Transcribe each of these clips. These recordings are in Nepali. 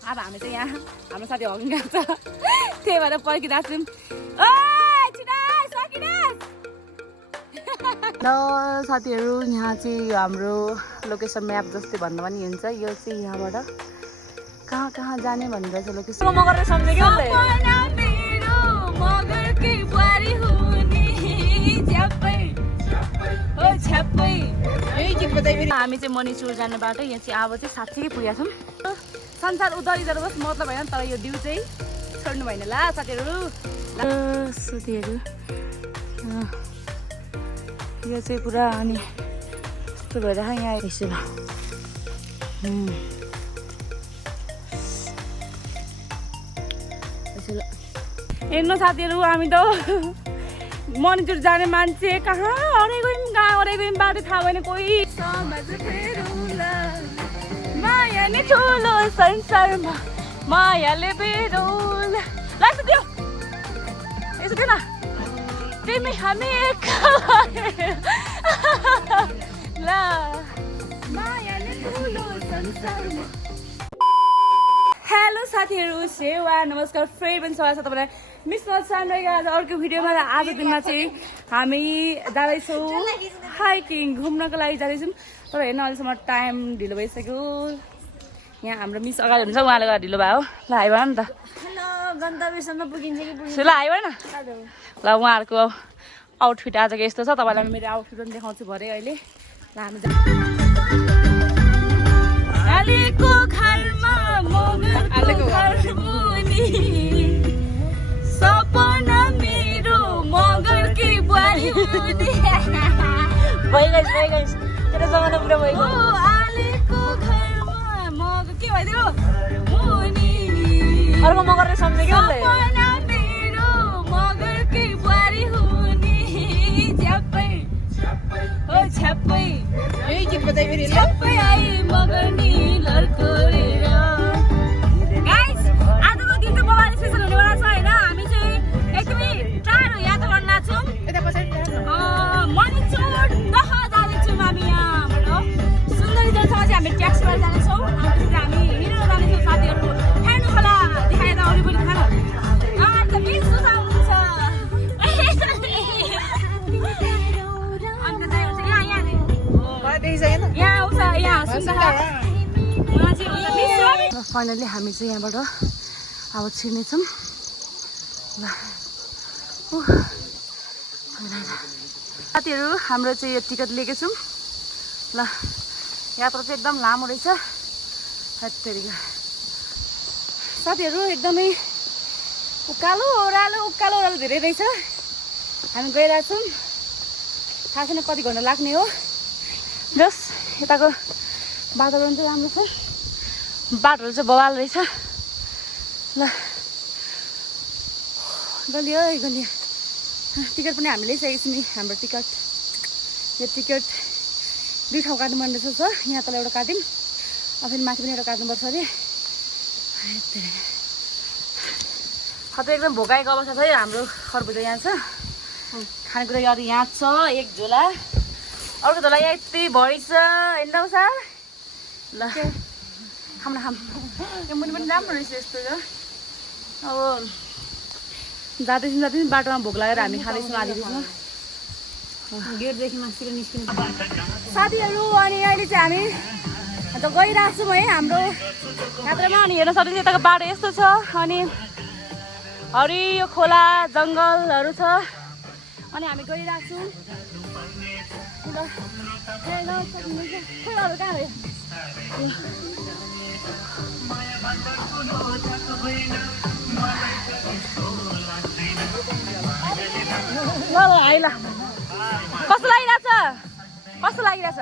अब हामी चाहिँ यहाँ हाम्रो साथी हगिन गएको छ त्यही भएर पर्खिरहेको छौँ। ल साथीहरू यहाँ चाहिँ हाम्रो लोकेसन म्याप जस्तै भन्दा पनि हुन्छ। यो चाहिँ यहाँबाट कहाँ कहाँ जाने भनिरहेछ लोकेसन। म गरेर सम्झेको हामी चाहिँ मणिचुर जाने बाटो यहाँ चाहिँ अब चाहिँ साँच्चै पुगेका छौँ। संसार उधर इधर बस मतलब होइन तर यो डिउ चाहिँ छोड्नु भएन ल साथीहरू। साथीहरू यो चाहिँ पुरा अनि यस्तो भएर यहाँ आइसक्यो ल। हेर्नु साथीहरू हामी त मणिचुर जाने मान्छे कहाँ हराइ गयौँ बाटो थाहा भएन कोही। माया नि ठुलो संसारमा मायाले बेरोल लाग्छ त्यो यसो त्यो न तिमी हामी ल मायाले ठुलो संसारमा। हेलो साथीहरू सेवा नमस्कार फ्रेन्ड पनि सबै छ तपाईँलाई मिस नचान्दैका आज अर्को भिडियोमा। आज दिनमा चाहिँ हामी जाँदैछौँ हाइकिङ घुम्नको लागि जाँदैछौँ। तर हेर्नु अहिलेसम्म टाइम ढिलो भइसक्यो। यहाँ हाम्रो मिस अगाडि हुन्छ उहाँले गर्दा ढिलो भयो। ल आयो भन त गन्तव्यसम्म पुगिन्छ कि पुगिन्छ ल आयो भन। ल उहाँहरूको आउटफिट आजको यस्तो छ। तपाईँलाई मेरो आउटफिट पनि देखाउँछु भरे अहिले। ल हामी सपना मेरो मगर के बुहारी भइगइस तेरो जमाना पुरा भइगयो। आलेको घरमा मगर के भइदियो अर्को मगरले सम्झेको सपना मेरो मगर के बुहारी हुने छ्याप्पै हो छ्याप्पै यही गीत बजाइ फेरि छ्याप्पै आई मगर नि लर्कोरेर। गाइस आजको दिन त बवाल स्पेशल हुनेवाला छ हैन। हामी चाहिँ एकदमै टाढो यात्रा गर्न लाग्छौँ। यता पछाडि मणिचुर दह जाँदैछौँ हामी यहाँबाट सुन्दरी जलसम्म चाहिँ हामी ट्याक्सी गरेर जानेछौँ। अनि हामी हिँडेर जानेछौँ साथीहरू। हेर्नु होला देखाएर अरू पनि खानु अन्त मिस सुझाउ हुन्छ अन्त चाहिँ हुन्छ यहाँ आउँछ यहाँ फाइनली हामी चाहिँ यहाँबाट अब छिर्नेछौँ। ल साथीहरू हाम्रो चाहिँ यो टिकट लिएकै छौँ। ल यात्रा चाहिँ एकदम लामो रहेछ। साथीहरू एकदमै उकालो ओह्रालो धेरै रहेछ। हामी गइरहेछौँ थाहा छैन कति घन्टा लाग्ने हो। जस यताको वातावरण चाहिँ राम्रो छ। बाटोहरू चाहिँ बवाल रहेछ। ल गलियो गलियो टिकट पनि हामीले लिइसकेको छौँ नि हाम्रो टिकट। यो टिकट 2 ठाउँ काट्नुपर्ने रहेछ छ। यहाँ तल एउटा काट्यौँ फेरि माथि पनि एउटा काट्नुपर्छ अरे। खतरा एकदम भोकाएको अवस्था छ है। हाम्रो खरबुजा यहाँ छ खानेकुरा अरू यहाँ छ एक झोला अर्को झोला यहाँ यति भइछ होइन उषा। ल खाम यो मुनि पनि राम्रो रहेछ यस्तो छ। अब जाँदैछौँ बाटोमा भोक लागेर हामी खाँदैछौँ आधीमा गेटदेखि माथितिर निस्किनु साथीहरू। अनि अहिले चाहिँ हामी अन्त गइरहेको छौँ है हाम्रो यात्रामा। अनि हेर्न सक्नुहुन्छ यताको बाटो यस्तो छ अनि हरियो खोला जङ्गलहरू छ। अनि हामी गइरहेको छौँ। खोलाहरू कहाँ भयो ल है ल कस्तो लागिरहेछ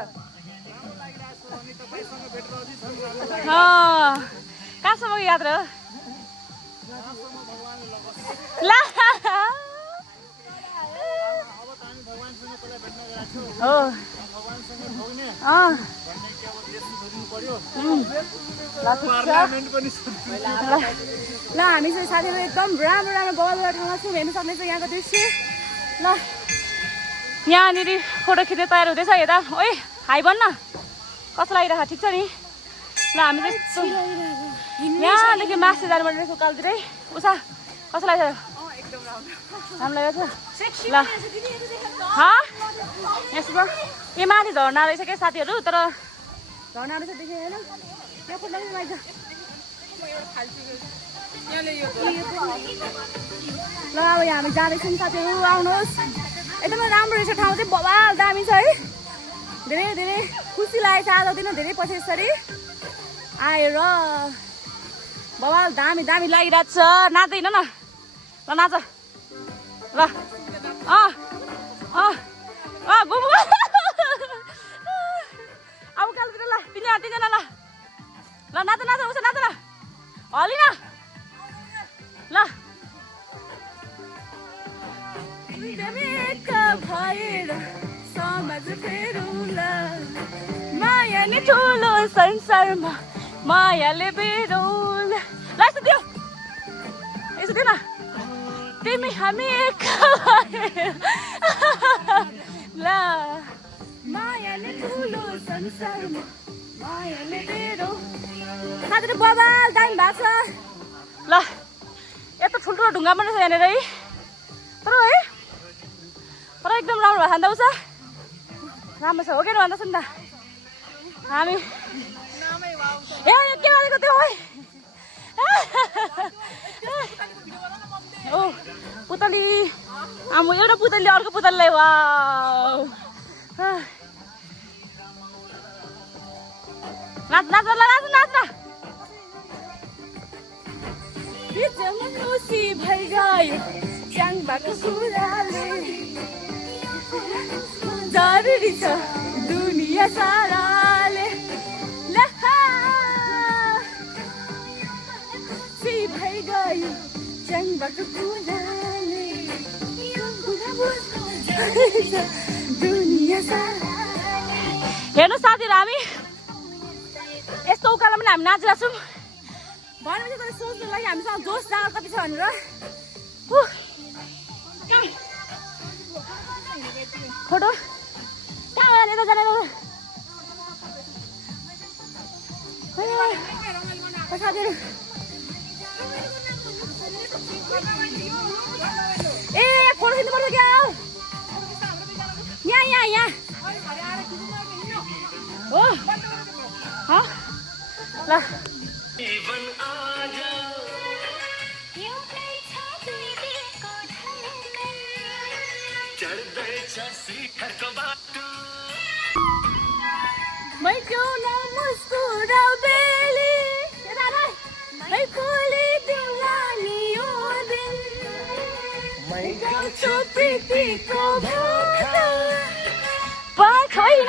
कहाँसम्म यात्रा ल हो ल हामी चाहिँ साथीहरू एकदम राम्रो बवाल ठाउँमा छौँ। हेर्नु सक्नेछ यहाँको दृश्य। ल यहाँनिर फोटो खिच्ने तयार हुँदैछ। यता ओइ हाई भन्न कस्तो लागिरहेको ठिक छ नि। ल हामी चाहिँ यहाँ बिहानदेखि मासु जानु पर्ने कालतिरै उषा कस्तो लाग्छ राम्रो लागेको छ ल यसमा ए माथि झर्ना रहेछ क्या साथीहरू तर झर्ना रहेछ देखेँ होइन त्यो कुद्न पनि लाग्छ ल अब हामी जाँदैछौँ साथीहरू आउनुहोस् एकदमै राम्रो रहेछ ठाउँ चाहिँ बवाल दामी छ है धेरै धेरै खुसी लागेको छ आज दिन धेरै पछि यसरी आएर बवाल दामी दामी लागिरहेको छ नाच्दैन न ल नाच ल बुबु अब कालतिर ल तिनजना ल ल नाच नाच उसो नाच ल हलिन ल भएर समाज फेरुला माया नि ठुलो संसारमा मायाले बेरोल ल यस्तो दियो यसो दियो न तिमी हामी एक ल मायाले ठुलो संसारमा मायाले बेरो साथीहरू बबाल दामी भएको छ ल यत्रो ठुल्ठुलो ढुङ्गा पनि छ यहाँनिर है तर एकदम राम्रो भयो खाँदा उषा राम्रो छ हो कि भन्दैछ नि त हामी ए के गरेको त्यो है ओ पुतली आमा एउटा पुतलीले अर्को पुतलीलाई वा नाच नाच ल नाच नाच न खुसी भइगयो च्याङबाको सुराले जरुरी छ दुनिया साराले खुसी भइगयो च्याङबाको सुराले दुनिया सारा हेर्नु साथीहरू हामी यस्तो उकालो पनि हामी नाचिरहेको छौँ भनेपछि तर सोच्नु लागि हामीसँग जोस जाँगर कति छ भनेर फोटो कहाँ यता जाने साथीहरू ए फोटो खिच्नु पर्छ क्या यहाँ हो ल मैं क्यों ना मुस्कुरा बेली मैं खोली दीवानी ओ दिन मैं गाउँछु प्रीतिको भाका छैन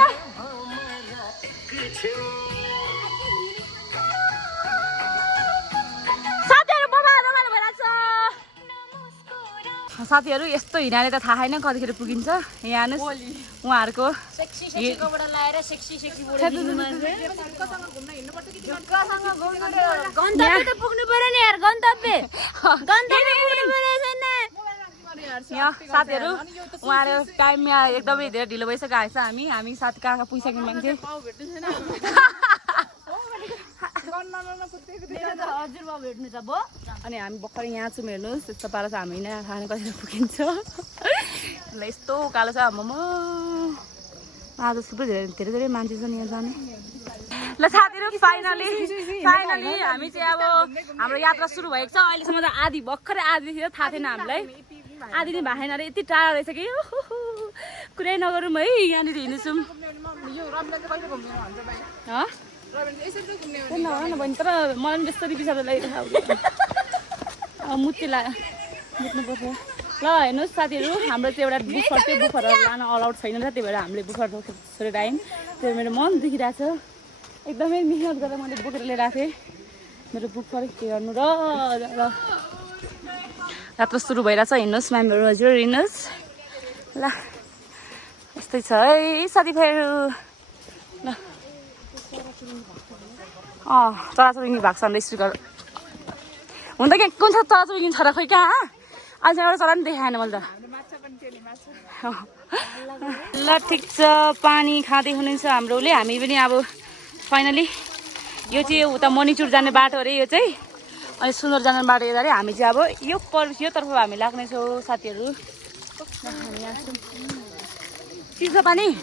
साथीहरू यस्तो हिँड्ने त थाहा छैन कतिखेर पुगिन्छ यहाँ उहाँहरूको साथीहरू उहाँहरू टाइममा एकदमै धेरै ढिलो भइसक्यो आएछ हामी साथी कहाँ पुगिसक्यौँ मान्छे अनि हामी भर्खर यहाँ छौँ हेर्नुहोस् त्यस्तो पारा चाहिँ हामी नै खाने कतिखेर पुगिन्छ ल यस्तो उकालो छ आमामा आज थुप्रै धेरै धेरै मान्छे छ नि यहाँ जाने ल साथीहरू फाइनली हामी चाहिँ अब हाम्रो यात्रा सुरु भएको छ अहिलेसम्म त आधी भर्खरै आधी थियो थाहा थिएन हामीलाई आधी नै भएन अरे यति टाढा रहेछ कि कुरै नगरौँ है यहाँनिर हिँड्छौँ बहिनी तर मलाई पनि त्यस्तरी बिसारो लागिरहेको मुच्ची मुच्नुपर्छ ल हेर्नुहोस् साथीहरू हाम्रो चाहिँ एउटा बुफर चाहिँ बुफरहरू लान अलाउड छैन र त्यही भएर हामीले बुफर छोडेर आयौँ त्यो मेरो मन दुखिरहेको छ एकदमै मिहिनेत गरेर मैले बोकेर लिएर आएको थिएँ मेरो बुफर हेर्नु र रातो सुरु भइरहेछ हिँड्नुहोस् म्यामहरू हजुर हिँड्नुहोस् ल यस्तै छ है साथीभाइहरू ल चराचुरुङ्गी भएको छ अन्त स्पिकर हुन त के कुन छ चराचुरुङ्गी छ र खोइ कहाँ अहिले एउटा चरा पनि देखाएन मैले त ल ठिक छ पानी खाँदै हुनुहुन्छ हाम्रोले हामी पनि अब फाइनली यो चाहिँ उता मणिचुर जाने बाटो अरे यो चाहिँ अनि सुन्दर जाने बाटो हेर्दा हामी चाहिँ अब यो तर्फ हामी लाग्नेछौँ साथीहरू। हामी यहाँ छौँ। चिसो पानी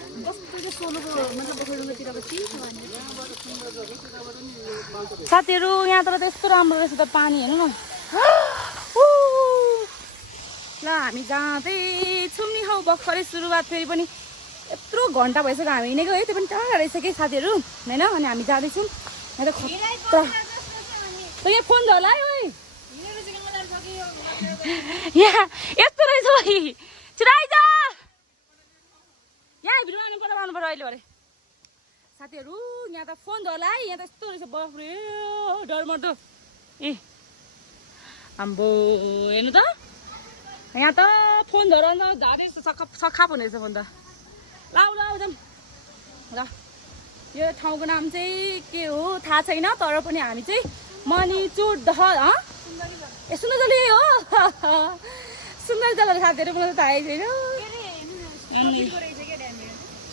साथीहरू यहाँ तर त्यस्तो राम्रो रहेछ त पानी हेर्नु न। ल हामी जाँदैछौँ नि हौ भर्खरै सुरुवात फेरि पनि यत्रो घन्टा भइसक्यो हामी हिँडेको है त्यो पनि टाढा रहेछ कि साथीहरू होइन। अनि हामी जाँदैछौँ यहाँ त खतरा यहाँ फोन होला है यहाँ यस्तो रहेछ है छिराइज यहाँ भिडियो आउनु पर्यो अहिले भरे साथीहरू। यहाँ त फोन होला है यहाँ त यस्तो रहेछ बफ्रे डरमर्दो ए आम्बो हेर्नु त यहाँ त फोन झर झारे सखाप हुने रहेछ फोन त। लाउ जाउँ ल यो ठाउँको नाम चाहिँ के हो थाहा छैन तर पनि हामी चाहिँ मणिचुर दह ए सुन्दरजली हो सुन्दरजल साथीहरू मलाई त थाहै छैन।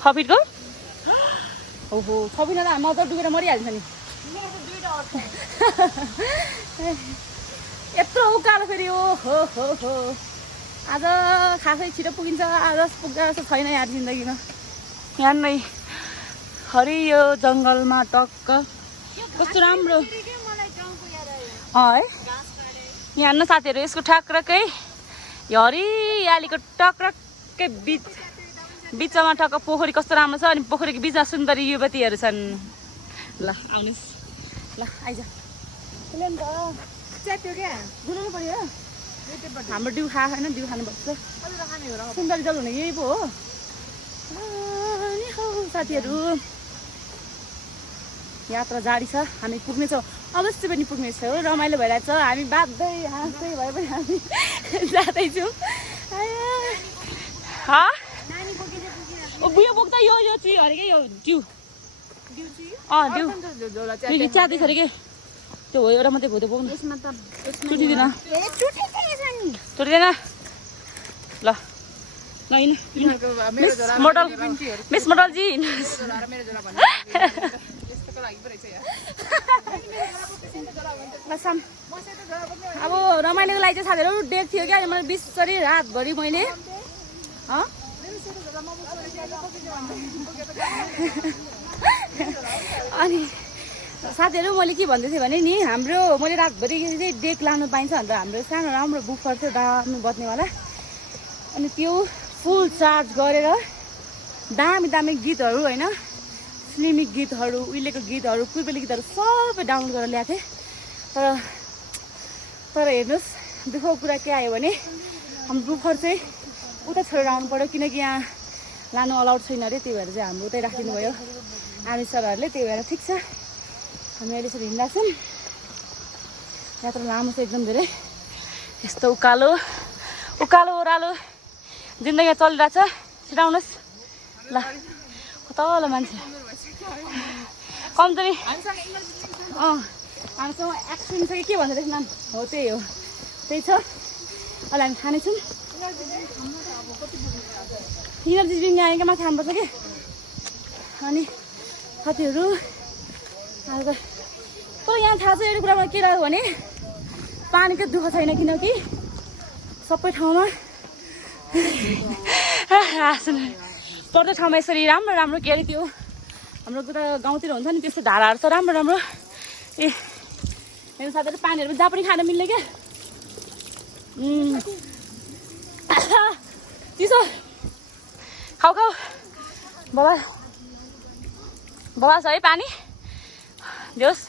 छफिटको ओहो छफिट त म त डुबेर मरिहाल्छ नि यत्रो उकालो फेरि ओ हो आज खासै छिटो पुगिन्छ आज पुग्दा जस्तो छैन यहाँ जिन्दगीमा। यहाँ नै हरियो जङ्गलमा टक्क कस्तो राम्रो है यहाँ न साथीहरू यसको ठ्याक्रकै हरियालीको टक्रक्कै बिचमा ठक्क पोखरी कस्तो राम्रो छ। अनि पोखरीको बिचमा सुन्दरी युवतीहरू छन्। ल आउनुहोस् ल आइज च्याप्यो क्या गुनाउनु पर्यो हाम्रो डिउ खाएको छैन डिउ खानुपर्छ सुन्दरी जल हुने यही पो हो साथीहरू। यात्रा जारी छ हामी पुग्नेछौँ अवश्य पनि पुग्नेछौँ रमाइलो भइरहेछ हामी बाध्दै हाँस्दै भए पनि हामी जाँदैछौँ। बुयो बोक्दा यो चाहिँ अरे के यो डिउ डिउ च्यादैछ अरे के त्यो हो एउटा मात्रै भयो त बोक्नु चुटिँदैन चुटिँदैन ल ल मिस मोडलजी अब रमाइलोको लागि चाहिँ साथीहरू डेट थियो क्या मैले बिस्तारै रातभरि मैले अनि साथीहरू मैले के भन्दै थिएँ भने नि हाम्रो मैले रातभरि चाहिँ डेक लानु पाइन्छ भनेर हाम्रो सानो राम्रो बुफर थियो दामी बज्नेवाला अनि त्यो फुल चार्ज गरेर दामी दामी गीतहरू होइन फिल्मी गीतहरू उहिलेको गीतहरू पूर्वेली गीतहरू सबै डाउनलोड गरेर ल्याएको थिएँ। तर हेर्नुहोस् दुःखको कुरा के आयो भने हाम्रो बुफर चाहिँ उता छोडेर आउनु पऱ्यो किनकि यहाँ लानु अलाउड छैन अरे त्यही भएर चाहिँ हाम्रो उतै राखिदिनु भयो आर्मी सरहरूले। त्यही भएर ठिक छ हामी अहिले यसरी हिँड्दा छौँ। यात्रा लामो छ एकदम धेरै यस्तो उकालो ओह्रालो जिन्दगी चलिरहेछ। छिराउनुहोस् ल कता मान्छे कम्ती हामीसँग एक्सिडेन्ट छ कि के भन्छ नाम हो त्यही हो त्यही छ। अहिले हामी खानेछौँ इनर्जी ड्रिङ्क आएका माथि खानुपर्छ कि अनि साथीहरू तर यहाँ थाहा छ एउटा कुरामा के लाग्यो भने पानीको दुःख छैन किनकि सबै ठाउँमा पर्दो ठाउँमा यसरी राम्रो राम्रो के अरे त्यो हाम्रो गाउँतिर हुन्छ नि त्यस्तो धाराहरू छ राम्रो राम्रो ए मेरो साथीहरू पानीहरू जहाँ पनि खान मिल्ने क्या चिसो खाऊ बला छ है पानी दियोस्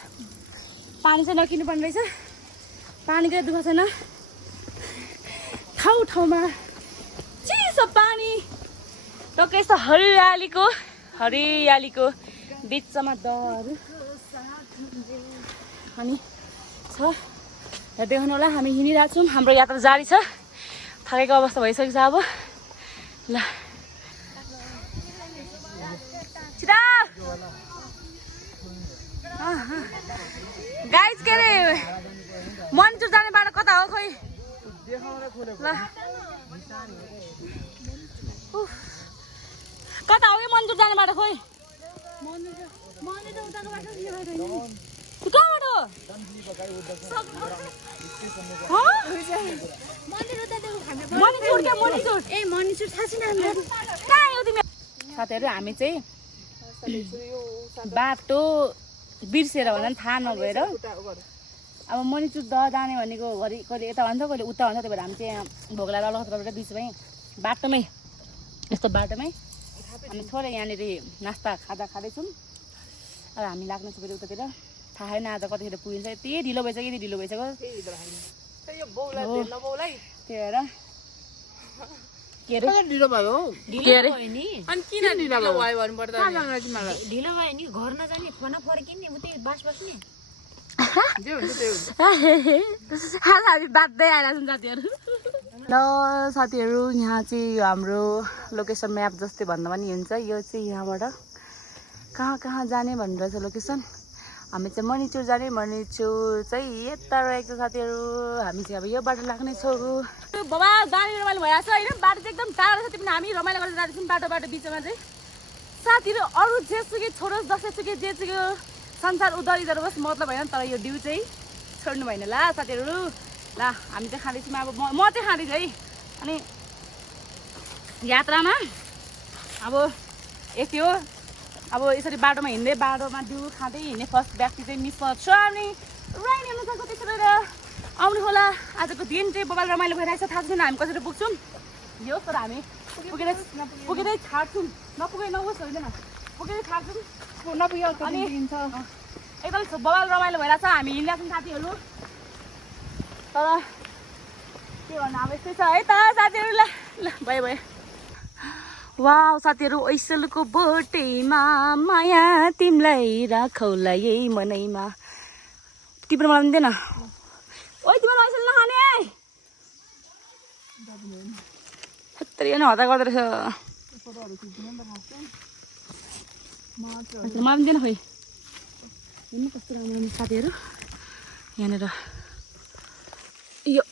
पानी चाहिँ नकिन्नु पर्ने रहेछ पानीको दुःख छैन ठाउँमा चिसो पानी टक्कै यस्तो हरियालीको बिचमा दहरू अनि छ देखाउनु होला हामी हिँडिरहेको छौँ हाम्रो यात्रा जारी छ थाकेको अवस्था भइसकेको छ अब ल छिटो गाइज के अरे मणिचुर जाने बाटो कता हो खोइ ल कता हो कि मणिचुर जाने बाटो खोइ कहाँबाट हो साथीहरू हामी चाहिँ बाटो बिर्सेर भन्दा पनि थाहा नभएर अब मणिचुर जाने भनेको घरि कहिले यता भन्छ कहिले उता भन्छ त्यही भएर हामी चाहिँ यहाँ भोगला लखतरबाट बिचमै बाटोमै यस्तो बाटोमै हामी थोरै यहाँनिर नास्ता खाँदैछौँ। अब हामी लाग्नु छ फेरि उतातिर थाहा छैन आज कतिखेर पुगिन्छ। यति ढिलो भइसक्यो यति ढिलो भइसक्यो त्यही भएर ढिलो भयो अनि किन ढिलो भयो भन्नुपर्दा ढिलो भयो नि घर नजाने फोन फर्किने उतै बास बस्ने हामी बाध्दै आइरहेछौँ साथीहरू। ल साथीहरू यहाँ चाहिँ हाम्रो लोकेसन म्याप जस्तै भन्दा पनि हुन्छ। यो चाहिँ यहाँबाट कहाँ कहाँ जाने भन्ने रहेछ लोकेसन। हामी चाहिँ मणिचुर जाने मणिचुर चाहिँ यता रहेको छ साथीहरू। हामी चाहिँ अब यो बाटो लाग्नेछौँ। बाबा गाडी रमाइलो भइरहेको छ होइन बाटो चाहिँ एकदम टाढो छ त्यो पनि हामी रमाइलो गरेर जाँदैछौँ बाटो बिचमा चाहिँ। साथीहरू अरू जेसुकै छोडोस् दसैँसुकै जेसुकै संसार उधर इधर होस् मतलब होइन तर यो डिउ चाहिँ छोड्नु भएन ल साथीहरू। ल हामी चाहिँ खाँदैछौँ अब म चाहिँ खाँदैछु है। अनि यात्रामा अब यति हो अब यसरी बाटोमा हिँड्दै बाटोमा डिउ खाँदै हिँड्ने फर्स्ट व्यक्ति चाहिँ मिस पर्छ। अनि राइन हेर्नु सक्छ त्यसो भएर आउनु होला। आजको दिन चाहिँ बबाल रमाइलो भइरहेको छ। थाहा छैन हामी कसरी पुग्छौँ यो तर हामी पुगेरै छाड्छौँ। नपुगै नहोस् होइन पुगेरै छाड्छौँ नपुग्यो अनि एकदम बबाल रमाइलो भइरहेको छ। हामी हिँडिरहेको छौँ साथीहरू तर के भन्नु अब यस्तै छ है त साथीहरू। ल ल भयो भयो। वाउ साथीहरू ऐसलको बोटेमा माया तिमीलाई राखौला यही मनैमा। तिम्रो मलाई दिँदैन ओइ तिमीलाई ऐसल नखाने यत्रो नै हतार गर्दो रहेछ। मलाई पनि दिएन खोइ हेर्नु कस्तो राम्रो साथीहरू यहाँनिर यो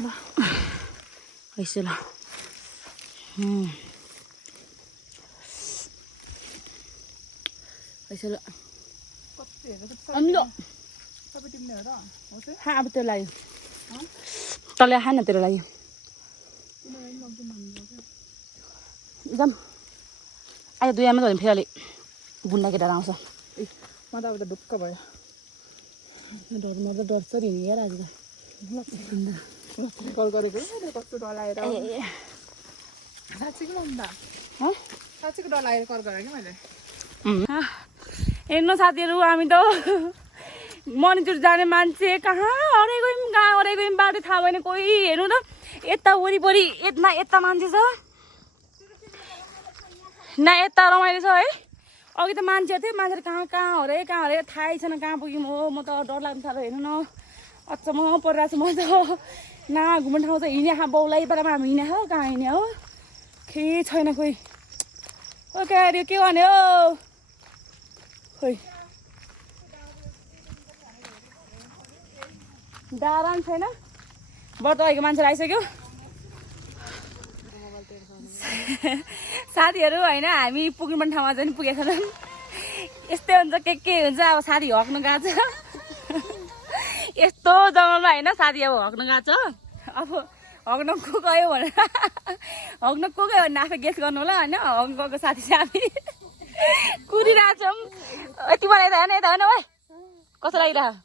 ल ऐसल ऐसल अब त्यो लाग्यो तँलाई खान तेरो लागि एकदम अहिले 2 आमा भने फेरि अलि बुन्ना केटाहरू आउँछ। म त अब त ढुक्क भयो म त डर छ नि यार आज कल गरेको कस्तो डर लागेर साँच्चीको डर लागेर कल गरेँ कि मैले। हेर्नु साथीहरू हामी त मणिचुर जाने मान्छे कहाँ हराइ गयौँ बाटो थाहा भएन कोही। हेर्नु त यता वरिपरि यता मान्छे छ न यता रमाइलो छ है। अघि त मान्छे थियो मान्छेहरू कहाँ हरायो थाहै छैन कहाँ पुग्यौँ हो। म त डर लाग्नु थाल्यो हेर्नु न अचम्म परिरहेको छु म त न घुम्ने ठाउँ त हिँड्ने बाउलाई पारामा हामी हिँड्ने हो कहाँ हिँड्ने हो केही छैन खोइ। ओके अरे के गर्ने हो खोइ डाँडा पनि छैन। व्रत भएको मान्छेहरू आइसक्यो साथीहरू होइन हामी पुग्नुपर्ने ठाउँमा चाहिँ पुगेको छैनौँ। यस्तै हुन्छ के हुन्छ अब साथी हक्नु गएको छ यस्तो जङ्गलमा होइन साथी अब हक्नु गएको छ। अब हक्न को गयो भनेर हक्न को गयो भने आफै गेस गर्नु होला होइन। हक्नु गएको साथी चाहिँ हामी कुदिरहेको छौँ। यति मलाई यता हेर्न ओइ कस्तो लागिरहेको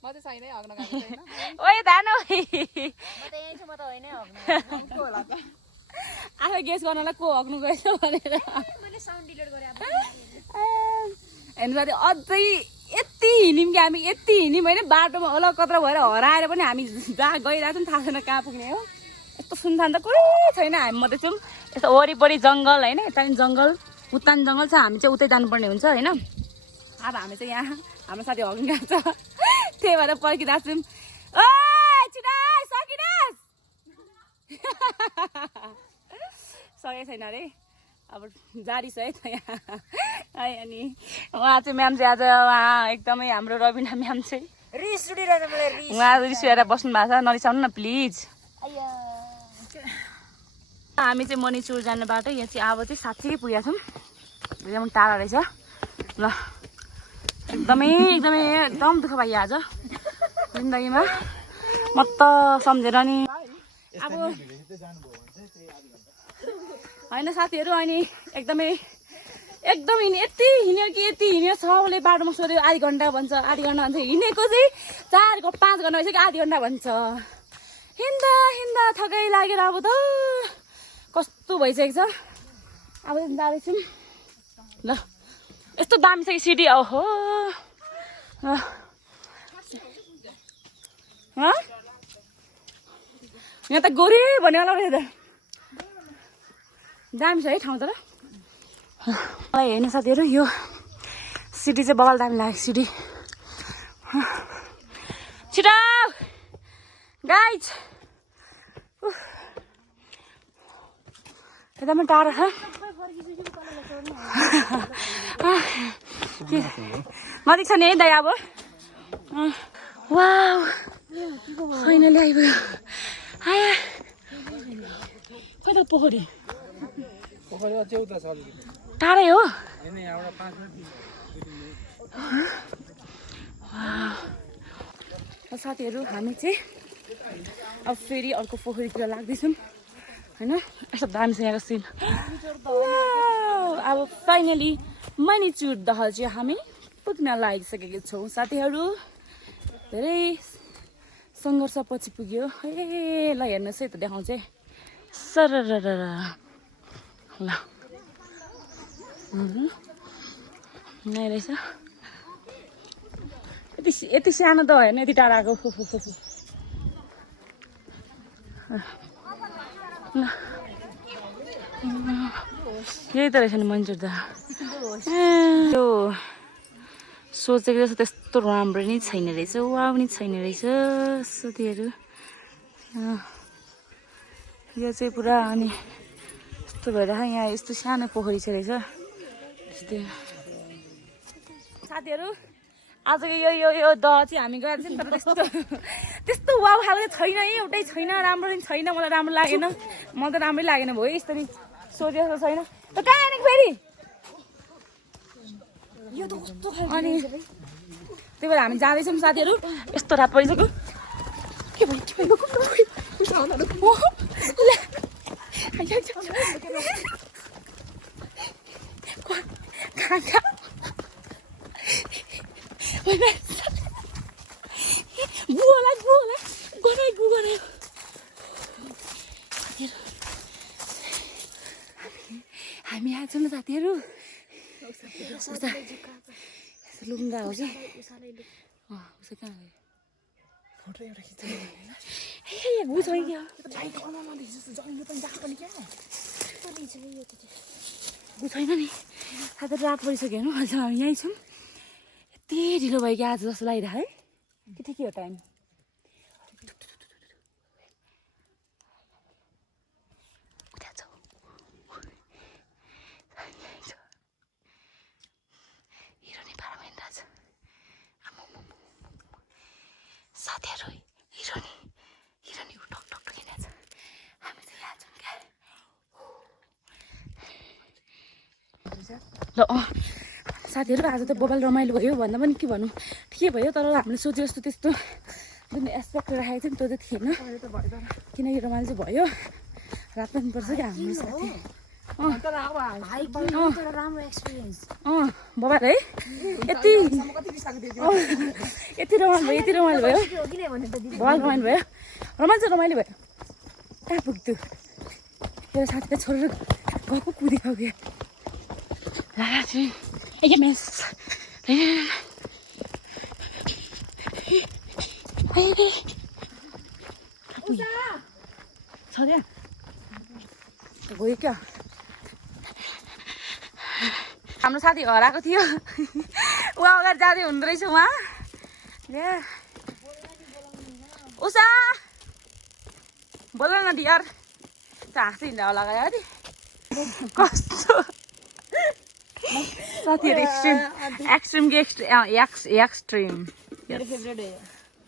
ओइ धान आफै गेस गर्नुलाई को हक्नु गएछ भनेर हेर्नु साथी अझै यति हिँड्यौँ कि हामी यति हिँड्यौँ होइन बाटोमा ओला कत्रो भएर हराएर पनि हामी जहाँ गइरहेको छौँ थाहा छैन कहाँ पुग्ने हो। यस्तो सुनसान त कुनै छैन हामी मात्रै छौँ। यस्तो वरिपरि जङ्गल होइन यता पनि जङ्गल उत्तान जङ्गल छ। हामी चाहिँ उतै जानुपर्ने हुन्छ होइन। अब हामी चाहिँ यहाँ हाम्रो साथी हग्नु गएको छ त्यही भएर पर्खिरहेको छौँ। ओ छिटो सकिनुहोस् सकेको छैन अरे अब जारी छ है त यहाँ है। अनि उहाँ चाहिँ म्याम चाहिँ आज उहाँ एकदमै हाम्रो रबिना म्याम चाहिँ उहाँ रिस उठेर बस्नु भएको छ नरिसाउनु न प्लिज। हामी चाहिँ मणिचुर जाने बाटो यहाँ चाहिँ अब चाहिँ साँच्चै पुगेका छौँ एकदम टाढा रहेछ। ल एकदम दुःख पाइयो आज जिन्दगीमा म त सम्झेर नि अब होइन साथीहरू अनि एकदमै यति हिँड्यो कि यति हिँड्यो सबले बाटोमा सोध्यो आधी घन्टा भन्छ हिँडेको चाहिँ 4-5 घन्टा भइसक्यो आधी घन्टा भन्छ हिँड्दा थकाइ लागेर अब त कस्तो भइसकेको छ अब जाँदैछौँ ल यस्तो दामी छ कि सिडी ओहो यहाँ त गोरे भन्ने होला त दामी छ है ठाउँ तर मलाई हेर्नु साथीहरू यो सिडी चाहिँ बगाल दामी लाग्यो सिडी छिटो गाइज एकदमै टाढो छ नजिक छ नि है दाइ अब वाउ फाइनली आइपुग्यो आया खोइ त पोखरी टाढै हो साथीहरू हामी चाहिँ अब फेरि अर्को पोखरीतिर लाग्दैछौँ होइन यस्तो दामी छ यहाँको सिन अब फाइनली मैनीचुर दह चाहिँ हामी पुग्न लागिसकेका छौँ साथीहरू धेरै सङ्घर्षपछि पुग्यो ए ल हेर्नुहोस् है त देखाउँछ है सरर ल नै रहेछ यति सानो त होइन यति टाढा आएको यही त रहेछ नि मन्जुर त त्यो सोचेको जस्तो त्यस्तो राम्रो नि छैन रहेछ वा पनि छैन रहेछ साथीहरू यो चाहिँ पुरा अनि यस्तो भएर यहाँ यस्तो सानो पोखरी छ रहेछ त्यस्तै साथीहरू आजको यो दह चाहिँ हामी गएर चाहिँ तर त्यस्तो वाउ खालको छैन है एउटै छैन राम्रो नि छैन मलाई राम्रो लागेन मलाई त राम्रै लागेन भयो यसरी सोचे जस्तो छैन त कहाँ आने फेरि अनि त्यही भएर हामी जाँदैछौँ साथीहरू यस्तो रात परिसक्यो के भयो हामी आएको छौँ साथीहरू लुङ्गा हो कि उसो कहाँ फोटो एउटा खिच्छ छैन नि साथीहरू रात परिसक्यो हेर्नु अझ हामी यहीँ छौँ यति ढिलो भयो कि आज जस्तो लागिरहेको है के ठिकै हो टाइम साथीहरू हिरोनी टक हिँडेछ हामी चाहिँ यहाँ छौँ क्या ल साथीहरू आज त बबाल रमाइलो भयो भन्दा पनि के भन्नु ठिकै भयो तर हामीले सोचे जस्तो त्यस्तो जुन एस्पेक्ट राखेको थियौँ त्यो चाहिँ थिएन किनकि रमाइलो चाहिँ भयो रात पनि पर्छ क्या हाम्रो साथी बबाल है यति रमाइलो भयो बबाल रमाइलो भयो रमाइलो भयो कहाँ पुग्थ्यो मेरो साथीलाई छोडेर गएको कुदेको क्या मिस छ त्यहाँ गयो क्या हाम्रो साथी हराएको थियो उहाँ अगाडि जाँदै हुँदो रहेछ उहाँ उषा बोल न डियर हाँस्दै हिँड्दा होला अगाडि कस्तो साथीहरू एक्सट्रिम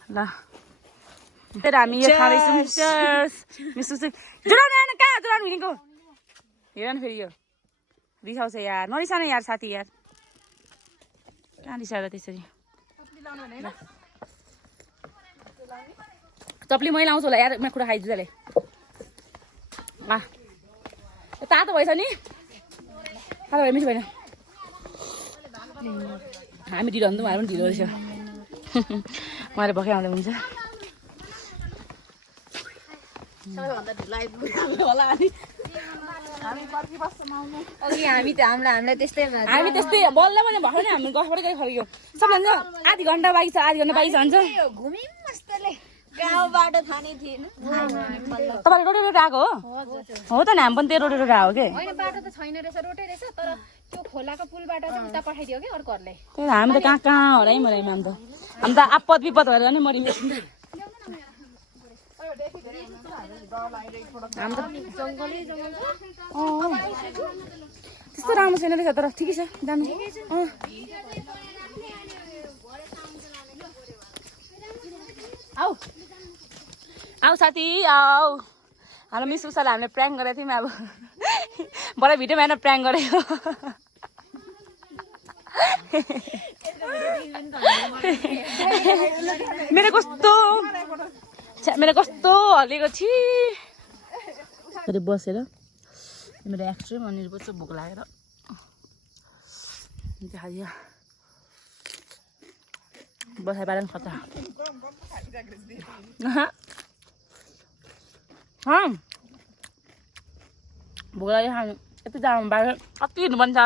ल फेरि हामी यो खाँदैछौँ मिसो चाहिँ जुराउनु आएन कहाँ जुराउनु हिँडेको हेर न फेरि यो रिसाउँछ यार नरिसाउनु यार साथी यार कहाँ रिसाएर त्यसरी चप्ली लाउनु भने हैन चप्ली मैले लाउँछु होला यार म कुरा खाइदिन्छु जले तातो भएछ नि तातो भए मिस भएन हामी ढिलो हुँदा उहाँहरू पनि ढिलो रहेछ उहाँले भर्खै आउँदा हुन्छ सबैभन्दा ढिलो आइपुग्यो होला अनि हामी पर्खिबस्छौँ आउनु अघि हामीलाई त्यस्तै भयो हामी त्यस्तै बल्ल पनि भर्खर नै हामी गफबाट गइ खग्यो सबभन्दा आधी घन्टा बाँकी छ आधी घन्टा बाँकी छ भन्छ घुम्यौँ मस्तले गाउँबाट थाहा नै थिएन तपाईँले रोटी रोटी आएको हो त नि हामी पनि त्यही रोटी रोटी आएको के होइन बाटो त छैन रहेछ रोटै रहेछ तर त्यो खोलाको पुलबाट चाहिँ उता पठाइदियो कि अरूहरूले त्यही त हामी त कहाँ हरायौँ हामी त आपद विपद भएर नै मरिन्छ त्यस्तो राम्रो छैन रहेछ तर ठिकै छ जानु आऊ साथी आऊ हाम्रो मिस उषाले हामीले प्र्याङ्क गरेको थियौँ अब बडा भिडियोमा हेर्न प्र्याङ्क गरेको मेरो कस्तो हलेको छि बसेर मेरो एक्स्ट्रा मनिर बस्छ भोक लागेर खाइयो बसाइ पारेन खतरा भोक लाग्यो खानु यति जानु बाहिर कति हिँड्नु पर्छ